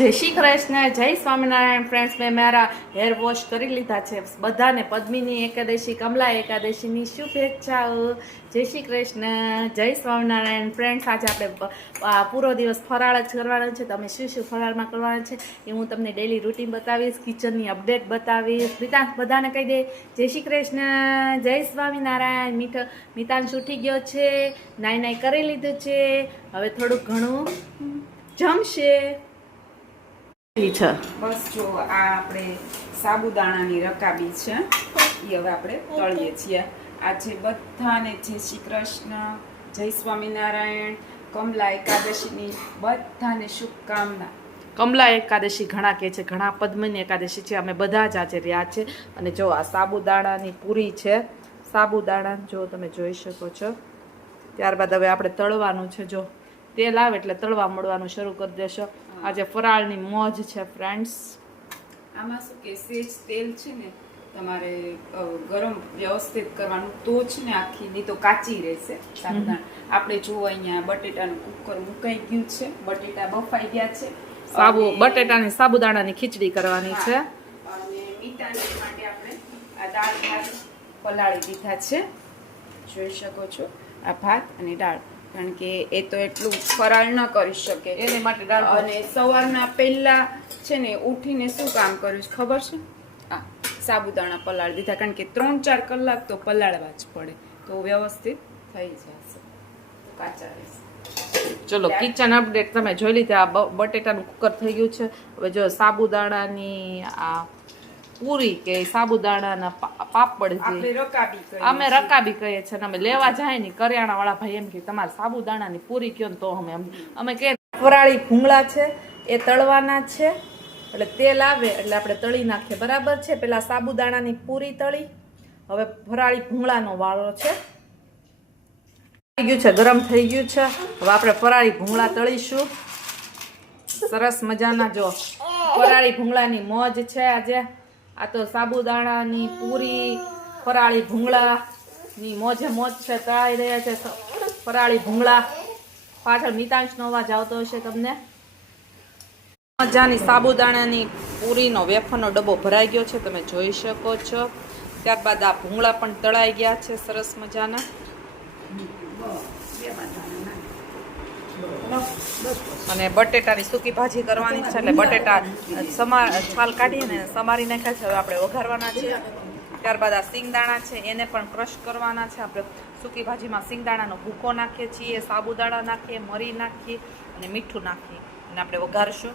જય શ્રી કૃષ્ણ, જય સ્વામિનારાયણ ફ્રેન્ડ્સ. મેં મારા હેર વોશ કરી લીધા છે. બધાને પદ્મિની એકાદશી, કમલા એકાદશીની શુભેચ્છાઓ. જય શ્રી કૃષ્ણ, જય સ્વામિનારાયણ ફ્રેન્ડ્સ. આજે આપણે પૂરો દિવસ ફરાળ જ કરવાનો છે. તમે શું શું ફરાળમાં કરવાના છે એ હું તમને ડેલી રૂટીન બતાવીશ, કિચનની અપડેટ બતાવીશ. મિતાંશ બધાને કહી દે જય શ્રી કૃષ્ણ, જય સ્વામિનારાયણ. મિતાંશ ઉઠી ગયો છે, નાઈ કરી લીધું છે. હવે થોડુંક ઘણું જમશે. બસ જો આ આપણે સાબુદાણાની રકાબી છે એ હવે આપણે તળીએ છીએ. આજે બધાને જય શ્રી કૃષ્ણ, જય સ્વામિનારાયણ, કમલા એકાદશીની બધાને શુભકામના. કમલા એકાદશી ઘણા કહે છે, ઘણા પદ્મિની એકાદશી છે. અમે બધા જ આજે રહ્યા છે. અને જો આ સાબુદાણાની પૂરી છે. સાબુદાણા જો તમે જોઈ શકો છો. ત્યારબાદ હવે આપણે તળવાનું છે. જો તેલ આવે એટલે તળવા મળવાનું શરૂ કરી દેશો. આજે ફરાળની મોજ છે ફ્રેન્ડ્સ. આમાં શું કે સેજ તેલ છે ને તમારે ગરમ વ્યવસ્થિત કરવાનું, તો જ ને આખી, નહીં તો કાચી રહેશે સાબુદાણા. આપણે જો અહીંયા બટેટાનું કુકર મુકાઈ ગયું છે, બટેટા બફાઈ ગયા છે. બટેટાની સાબુદાણાની ખીચડી કરવાની છે. અને મીઠાની માટે આપણે આ દાળ ભાત પલાળી દીધા છે, જોઈ શકો છો. આ ભાત અને દાળ, કારણ કે એ તો એટલું ફરાળ ન કરી શકે એને માટે દાળ. અને સવારના પહેલા છે ને ઉઠીને શું કામ કર્યું છે ખબર છે? આ સાબુદાણા પલાળી દીધા, કારણ કે 3-4 કલાક તો પલાળવા જ પડે, તો વ્યવસ્થિત થઈ જશે, કાચા રહેશે. ચલો કિચન અપડેટ તમે જોઈ લીધી. આ બટેટાનું કુકર થઈ ગયું છે. હવે જો સાબુદાણાની આ પૂરી કે સાબુદાણાના પાપડ, અમે રકાબી કહીએ છીએ. અમે લેવા જાય ને કરિયાણા વાળા ભાઈ એમ કે તમારે સાબુદાણાની પૂરી કયો ને તો અમે કે ફરાળી ભૂંગળા છે એ તળવાના છે. એટલે તેલ આવે એટલે આપણે તળી નાખીએ, બરાબર છે. પેલા સાબુદાણાની પૂરી તળી, હવે ફરાળી ભૂંગળાનો વાળો છે. થઈ ગયું છે, ગરમ થઈ ગયું છે. હવે આપણે ફરાળી ભૂંગળા તળીશું. સરસ મજાના જો ફરાળી ભૂંગળાની મોજ છે આજે. આ તો સાબુદાણાની પૂરી, ફરાળી ભૂંગળાની મોજે મોજ છે. તળાઈ રહ્યા છે ફરાળી ભૂંગળા. પાછળ મિતાંશનો અવાજ આવતો હશે તમને. મજાની સાબુદાણાની પૂરીનો વેફરનો ડબ્બો ભરાઈ ગયો છે, તમે જોઈ શકો છો. ત્યારબાદ આ ભૂંગળા પણ તળાઈ ગયા છે સરસ મજાના. અને બટેટાની સૂકી ભાજી કરવાની છે, એટલે બટેટા છાલ કાઢીને સમારી નાખ્યા છે. હવે આપણે વઘારવાના છે. ત્યારબાદ આ સિંગદાણા છે એને પણ ક્રશ કરવાના છે. આપણે સૂકી ભાજીમાં સિંગદાણાનો ભૂકો નાખીએ છીએ, સાબુદાણા નાખીએ, મરી નાખીએ અને મીઠું નાખીએ અને આપણે વઘારશું.